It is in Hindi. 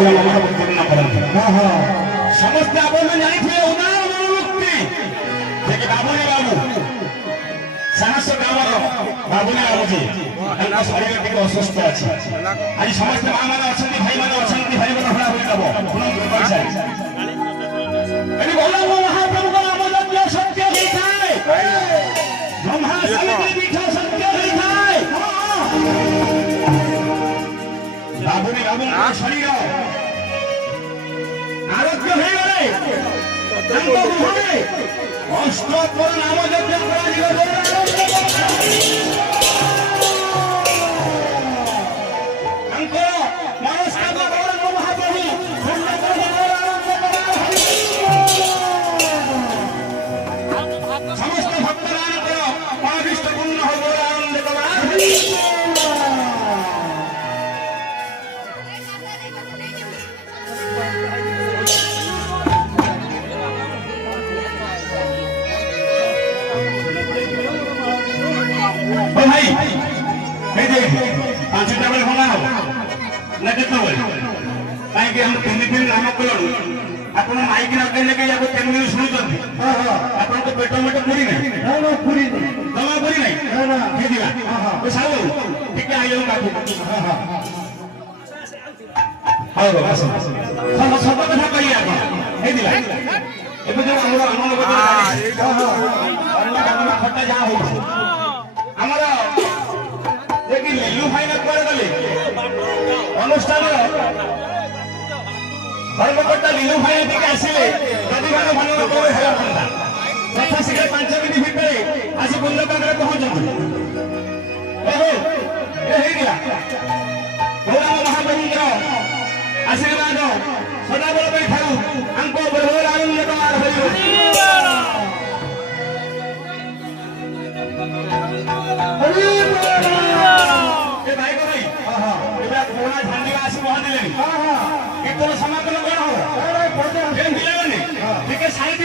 हरिया मामा पूर्ण करते समस्त आपण जानिथिबे उदाहरण मुक्ति जे बाबुनी बाबू समस्त गामर बाबुनी बाबू जी तांका शरीर टिके असुस्थ अछि आज समस्त मां माने अछंती भाई माने अछंती भाई माने हला होई दबो पुनः पैसा एनी भोला महाप्रभु का नाम जप सत्य लिखाए ब्रह्मा समिति पीठ सत्य लिखाए बाबुनी बाबू शरीर आरोग्य हो गए तांको मुहरे अष्टोत्तर नाम जप करा दियो माइक शुणुं आप पेट मेट पूरी ना पूरी दमा पूरी ना साहू टे आई जाऊ सब कथा कही खटा जहाँ हो लीलू भाई कुआड़े गले अनुष्ठान धर्मकर्ता लीलू भाई आसिले कथा शीघ्र 5 मिनिट भितर आज गुंडकांगरे पहुंचती महाप्रभुंर आशीर्वाद सदाबल थारू आंको बरोबर आनंद कमार भाई को भाई पुराना झंडी आसी पहुंचले कीर्तन समापन कौन हम ठीक है साइड